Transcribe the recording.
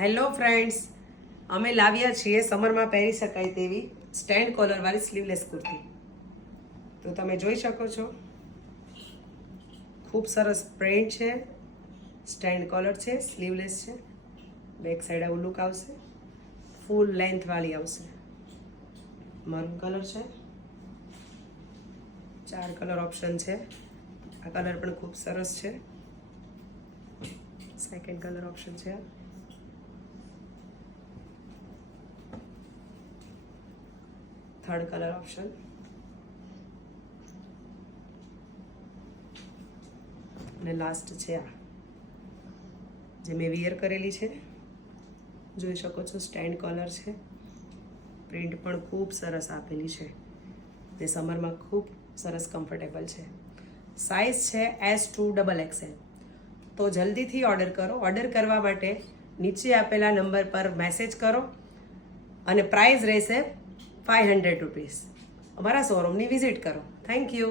Hello friends, અમે લાવ્યા છીએ સમરમાં પહેરી શકાય તેવી સ્ટેન્ડ કોલરવાળી સ્લીવલેસ કુર્તી. તો તમે જોઈ શકો છો, ખૂબ સરસ પ્રિન્ટ છે, સ્ટેન્ડ કોલર છે, સ્લીવલેસ છે, બેક સાઈડ આવું લુક આવશે, ફૂલ લેન્થવાળી આવશે. મરૂન કલર છે, 4 કલર ઓપ્શન છે. આ કલર પણ ખૂબ સરસ છે. સેકન્ડ કલર ઓપ્શન છે. થર્ડ કલર ઓપ્શન, અને લાસ્ટ છે આ જે મેં વિયર કરેલી છે. જોઈ શકો છો, સ્ટેન્ડ કોલર છે, પ્રિન્ટ પણ ખૂબ સરસ આપેલી છે. તે સમરમાં ખૂબ સરસ કમ્ફર્ટેબલ છે. સાઇઝ છે S2XXL. તો જલ્દીથી ઓર્ડર કરો. ઓર્ડર કરવા માટે નીચે આપેલા નંબર પર મેસેજ કરો અને પ્રાઇસ રહેશે ₹500. અમારા શોરૂમની વિઝિટ કરો. Thank you.